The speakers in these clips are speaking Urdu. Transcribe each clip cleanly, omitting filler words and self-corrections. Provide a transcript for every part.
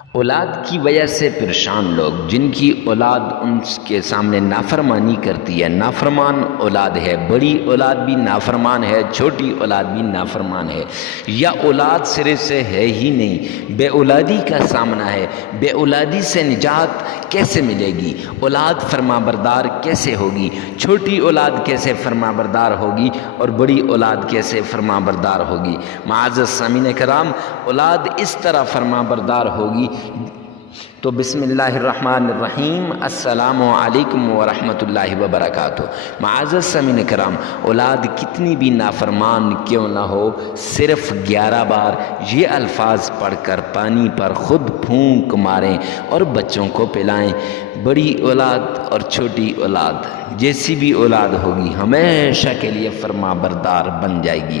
اولاد کی وجہ سے پریشان لوگ، جن کی اولاد ان کے سامنے نافرمانی کرتی ہے، نافرمان اولاد ہے، بڑی اولاد بھی نافرمان ہے، چھوٹی اولاد بھی نافرمان ہے، یا اولاد سرے سے ہے ہی نہیں، بے اولادی کا سامنا ہے۔ بے اولادی سے نجات کیسے ملے گی؟ اولاد فرما بردار کیسے ہوگی؟ چھوٹی اولاد کیسے فرما بردار ہوگی اور بڑی اولاد کیسے فرما بردار ہوگی؟ معزز سامعین کرام، اولاد اس طرح فرما بردار ہوگی تو بسم اللہ الرحمن الرحیم، السلام علیکم ورحمۃ اللہ وبرکاتہ۔ معزز سامعین کرام، اولاد کتنی بھی نافرمان کیوں نہ ہو، صرف 11 بار یہ الفاظ پڑھ کر پانی پر خود پھونک ماریں اور بچوں کو پلائیں۔ بڑی اولاد اور چھوٹی اولاد جیسی بھی اولاد ہوگی ہمیشہ کے لیے فرما بردار بن جائے گی۔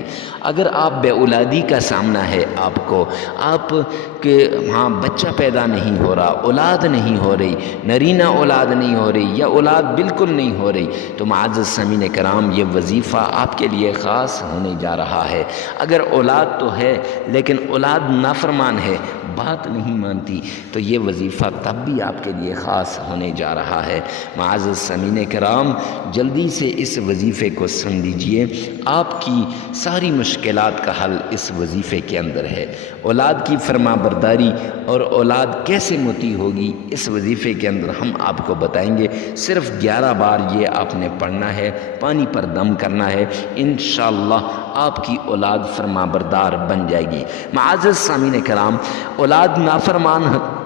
اگر آپ بے اولادی کا سامنا ہے، آپ کے ہاں بچہ پیدا نہیں ہو رہا، اولاد نہیں ہو رہی، نرینہ اولاد نہیں ہو رہی، یا اولاد بالکل نہیں ہو رہی، تو معزز سامعین کرام یہ وظیفہ آپ کے لیے خاص ہونے جا رہا ہے۔ اگر اولاد تو ہے لیکن اولاد نافرمان ہے، بات نہیں مانتی، تو یہ وظیفہ تب بھی آپ کے لیے خاص ہونے جا رہا ہے۔ معزز سامعین کرام، جلدی سے اس وظیفے کو سن لیجئے، آپ کی ساری مشکلات کا حل اس وظیفے کے اندر ہے۔ اولاد کی فرما برداری اور اولاد کیسے مطیع ہوگی، اس وظیفے کے اندر ہم آپ کو بتائیں گے۔ صرف 11 بار یہ آپ نے پڑھنا ہے، پانی پر دم کرنا ہے، انشاءاللہ آپ کی اولاد فرما بردار بن جائے گی۔ معزز سامعین کرام، اولاد نافرمان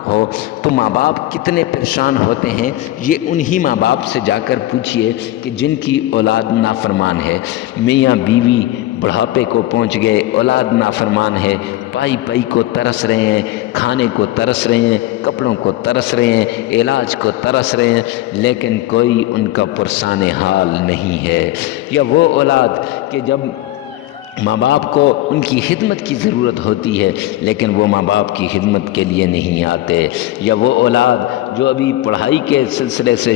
ہو تو ماں باپ کتنے پریشان ہوتے ہیں، یہ انہی ماں باپ سے جا کر پوچھئے کہ جن کی اولاد نافرمان ہے۔ میاں بیوی بڑھاپے کو پہنچ گئے، اولاد نافرمان ہے، پائی پائی کو ترس رہے ہیں، کھانے کو ترس رہے ہیں، کپڑوں کو ترس رہے ہیں، علاج کو ترس رہے ہیں، لیکن کوئی ان کا پرسان حال نہیں ہے۔ یا وہ اولاد کہ جب ماں باپ کو ان کی خدمت کی ضرورت ہوتی ہے لیکن وہ ماں باپ کی خدمت کے لیے نہیں آتے، یا وہ اولاد جو ابھی پڑھائی کے سلسلے سے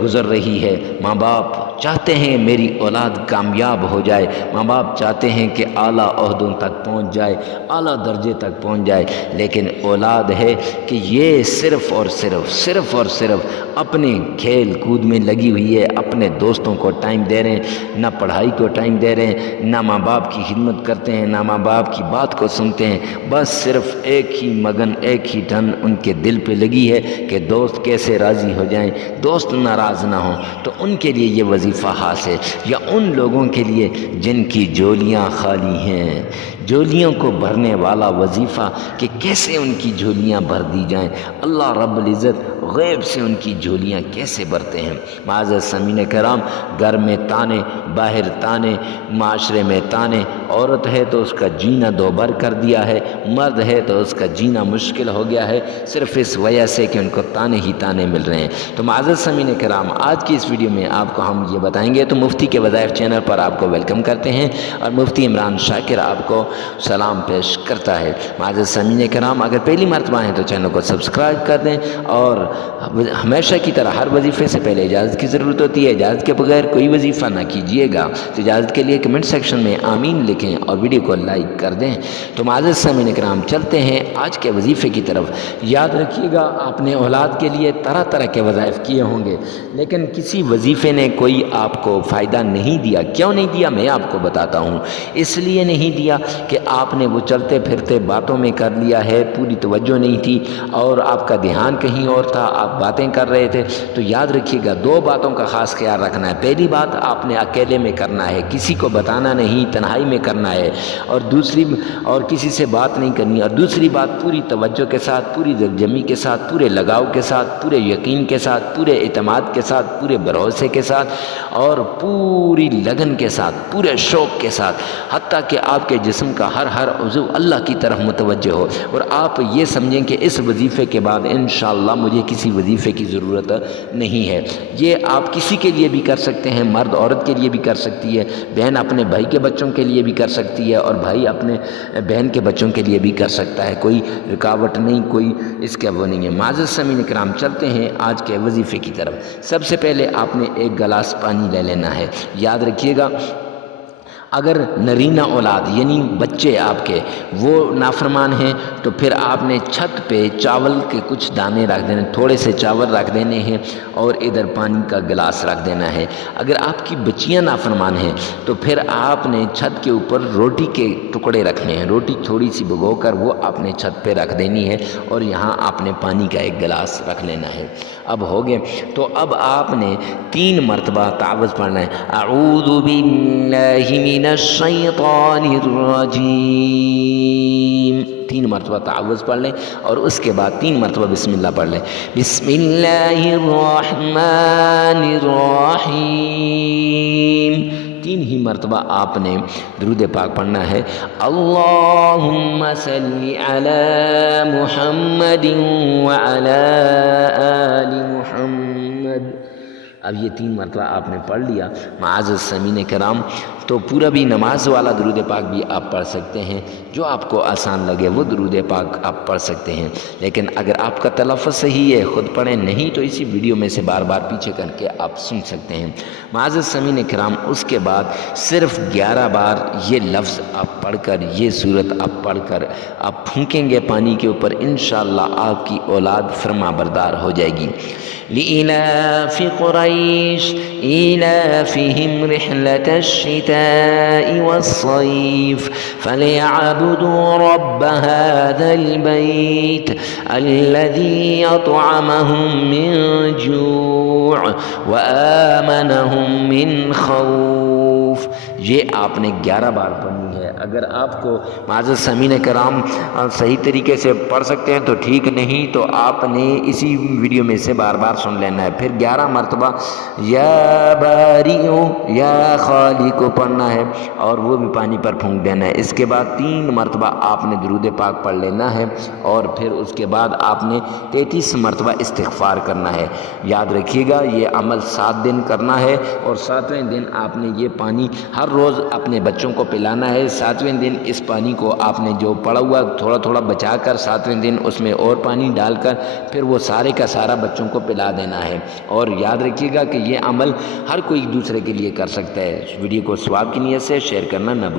گزر رہی ہے، ماں باپ چاہتے ہیں میری اولاد کامیاب ہو جائے، ماں باپ چاہتے ہیں کہ اعلیٰ عہدوں تک پہنچ جائے، اعلیٰ درجے تک پہنچ جائے، لیکن اولاد ہے کہ یہ صرف اور صرف اپنے کھیل کود میں لگی ہوئی ہے، اپنے دوستوں کو ٹائم دے رہے ہیں، نہ پڑھائی کو ٹائم دے رہے ہیں، نہ ماں باپ کی خدمت کرتے ہیں، نہ ماں باپ کی بات کو سنتے ہیں، بس صرف ایک ہی مگن، ایک ہی ٹھن ان کے دل پہ لگی ہے کہ دوست کیسے راضی ہو جائیں، دوست ناراض نہ ہوں۔ تو ان کے لیے یہ وظیفہ خاص ہے، یا ان لوگوں کے لیے جن کی جھولیاں خالی ہیں، جھولیوں کو بھرنے والا وظیفہ کہ کیسے ان کی جھولیاں بھر دی جائیں، اللہ رب العزت غیب سے ان کی جھولیاں کیسے بھرتے ہیں۔ معزز سامعین کرام، گھر میں تانے، باہر تانے، معاشرے میں تانے، عورت ہے تو اس کا جینا دوبر کر دیا ہے، مرد ہے تو اس کا جینا مشکل ہو گیا ہے، صرف اس وجہ سے کہ ان کو تانے ہی تانے مل رہے ہیں۔ تو معزز سامعین کرام، آج کی اس ویڈیو میں آپ کو ہم یہ بتائیں گے، تو مفتی کے وظائف چینل پر آپ کو ویلکم کرتے ہیں، اور مفتی عمران شاکر آپ کو سلام پیش کرتا ہے۔ معزز سامعین کرام، اگر پہلی مرتبہ ہیں تو چینل کو سبسکرائب کر دیں، اور ہمیشہ کی طرح ہر وظیفے سے پہلے اجازت کی ضرورت ہوتی ہے، اجازت کے بغیر کوئی وظیفہ نہ کیجیے گا۔ تو اجازت کے لیے کمنٹ سیکشن میں آمین لکھیں اور ویڈیو کو لائک کر دیں۔ تو معزز سامعین کرام، چلتے ہیں آج کے وظیفے کی طرف۔ یاد رکھیے گا، آپ نے اولاد کے لیے طرح طرح کے وظائف کیے ہوں گے، لیکن کسی وظیفے نے کوئی آپ کو فائدہ نہیں دیا۔ کیوں نہیں دیا، میں آپ کو بتاتا ہوں۔ اس لیے نہیں دیا کہ آپ نے وہ چلتے پھرتے باتوں میں کر لیا ہے، پوری توجہ نہیں تھی اور آپ کا دھیان کہیں اور تھا، آپ باتیں کر رہے تھے۔ تو یاد رکھیے گا، 2 باتوں کا خاص خیال رکھنا ہے۔ پہلی بات، آپ نے اکیلے میں کرنا ہے، کسی کو بتانا نہیں، تنہائی میں کرنا ہے، اور کسی سے بات نہیں کرنی، اور دوسری بات، پوری توجہ کے ساتھ، پوری دلجمی کے ساتھ، پورے لگاؤ کے ساتھ، پورے یقین کے ساتھ، پورے اعتماد کے ساتھ، پورے بھروسے کے ساتھ، اور پوری لگن کے ساتھ، پورے شوق کے ساتھ، حتیٰ کہ آپ کے جسم کا ہر عضو اللہ کی طرف متوجہ ہو، اور آپ یہ سمجھیں کہ اس وظیفے کے بعد انشاءاللہ مجھے کسی وظیفے کی ضرورت نہیں ہے۔ یہ آپ کسی کے لیے بھی کر سکتے ہیں، مرد عورت کے لیے بھی کر سکتی ہے، بہن اپنے بھائی کے بچوں کے لیے بھی کر سکتی ہے، اور بھائی اپنے بہن کے بچوں کے لیے بھی کر سکتا ہے، کوئی رکاوٹ نہیں، کوئی اس کا وہ نہیں ہے۔ معزز سامعین کرام، چلتے ہیں آج کے وظیفے کی طرف۔ سب سے پہلے آپ نے ایک گلاس پانی لے لینا ہے۔ یاد رکھیے گا، اگر نرینہ اولاد یعنی بچے آپ کے وہ نافرمان ہیں تو پھر آپ نے چھت پہ چاول کے کچھ دانے رکھ دینے، تھوڑے سے چاول رکھ دینے ہیں اور ادھر پانی کا گلاس رکھ دینا ہے۔ اگر آپ کی بچیاں نافرمان ہیں تو پھر آپ نے چھت کے اوپر روٹی کے ٹکڑے رکھنے ہیں، روٹی تھوڑی سی بھگو کر وہ آپ نے چھت پہ رکھ دینی ہے اور یہاں آپ نے پانی کا ایک گلاس رکھ لینا ہے۔ اب ہو گئے تو اب آپ نے 3 مرتبہ تعوذ پڑھنا ہے، اعوذ باللہ من الشیطان الرجیم، 3 مرتبہ تعوذ پڑھ لیں اور اس کے بعد 3 مرتبہ بسم اللہ پڑھ لیں، بسم اللہ الرحمن الرحیم، 3 ہی مرتبہ آپ نے درود پاک پڑھنا ہے، اللہم صلی علی محمد وعلی آل محمد۔ اب یہ 3 مرتبہ آپ نے پڑھ لیا معزز سامعین کرام، تو پورا بھی نماز والا درود پاک بھی آپ پڑھ سکتے ہیں، جو آپ کو آسان لگے وہ درود پاک آپ پڑھ سکتے ہیں، لیکن اگر آپ کا تلفظ صحیح ہے خود پڑھیں، نہیں تو اسی ویڈیو میں سے بار بار پیچھے کر کے آپ سن سکتے ہیں۔ معزز سامعین کرام، اس کے بعد صرف 11 بار یہ لفظ آپ پڑھ کر، یہ صورت آپ پڑھ کر آپ پھونکیں گے پانی کے اوپر، انشاءاللہ آپ کی اولاد فرما بردار ہو جائے گی۔ لإلاف قريش إيلافهم رحلة الشتاء والصيف فليعبدوا رب هذا البيت الذي يطعمهم من جوع وآمنهم من خوف۔ یہ آپ نے 11 بار پڑھنی ہے۔ اگر آپ کو معزز سامعین کرام صحیح طریقے سے پڑھ سکتے ہیں تو ٹھیک، نہیں تو آپ نے اسی ویڈیو میں سے بار بار سن لینا ہے۔ پھر 11 مرتبہ یا باریء یا خالق کو پڑھنا ہے اور وہ بھی پانی پر پھونک دینا ہے۔ اس کے بعد 3 مرتبہ آپ نے درود پاک پڑھ لینا ہے اور پھر اس کے بعد آپ نے 33 مرتبہ استغفار کرنا ہے۔ یاد رکھیے گا یہ عمل 7 دن کرنا ہے اور 7ویں دن آپ نے یہ پانی ہر روز اپنے بچوں کو پلانا ہے۔ 7ویں دن اس پانی کو آپ نے جو پڑا ہوا تھوڑا تھوڑا بچا کر 7ویں دن اس میں اور پانی ڈال کر پھر وہ سارے کا سارا بچوں کو پلا دینا ہے۔ اور یاد رکھیے گا کہ یہ عمل ہر کوئی دوسرے کے لیے کر سکتا ہے۔ ویڈیو کو ثواب کی نیت سے شیئر کرنا نہ بھولیں۔